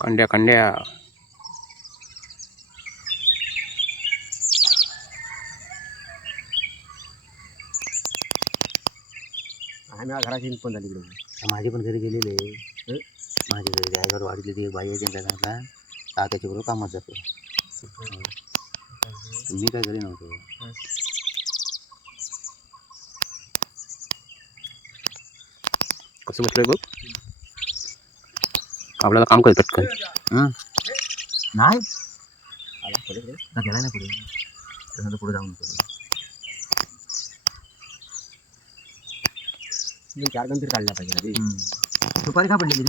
कंड्या कंड्या घराची पण झाली इकडे. माझी पण घरी गेलेले माझ्या घरी ड्रायव्हर वाढली ती एक बाई आहे त्यांना सांगितलं त्याच्याबरोबर कामात जातो. मी काय घरी नव्हतो. कसं बसलोय बघ आपल्याला काम करत पटकन. नाही गेला ना पुढे तसं पुढे जाऊन 4 गंभीर काढला पाहिजे. सुपारी का पडली